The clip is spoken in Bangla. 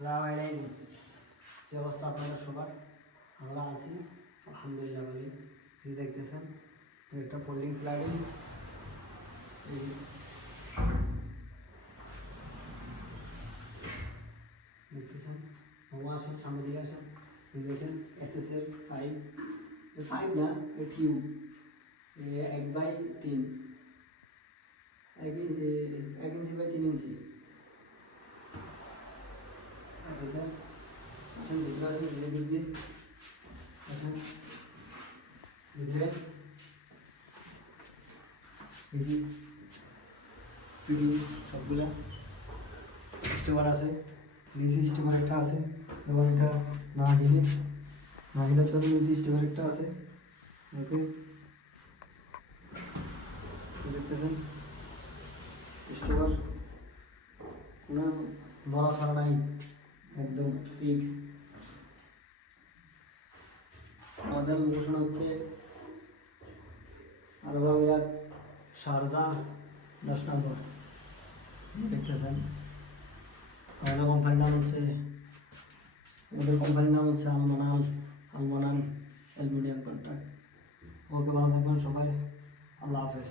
আসসালামু আলাইকুম। কী অবস্থা আপনাদের সবার? আমরা আছি আলহামদুলিল্লাহ ভালো। এই দেখতেছেন একটা ফোল্ডিং স্লাইডিং, এই দেখতেছেন। মামা আসেন, সামনের দিকে আসেন। এই দেখেন এসএসের 5, 5 না, টিউব 1/3, 1 ইঞ্চি বাই 3 ইঞ্চি। আচ্ছা স্যার, আসেন ভিতরে আসেন, ধীরে দিক দিয়ে আসেন ভিতরে। এই যে ফিটিং সবগুলা স্টিমার আছে, নিচে স্টিমার একটা আছে এবং এটা না হিলে তো নিচে স্টিমার একটা আছে। ওকে, দেখতেছেন স্টিমার কোনো নড়াচড়া নাই, একদম ফিক্স। আমাদের লোকেশন হচ্ছে আরব আমিরাত, শারজাহ 10 নম্বর। দেখতেছেন আমাদের কোম্পানির নাম হচ্ছে আলমানান অ্যালুমিনিয়াম কন্ট্রাক্ট। ওকে, ভালো থাকবেন সবাই, আল্লাহ হাফেজ।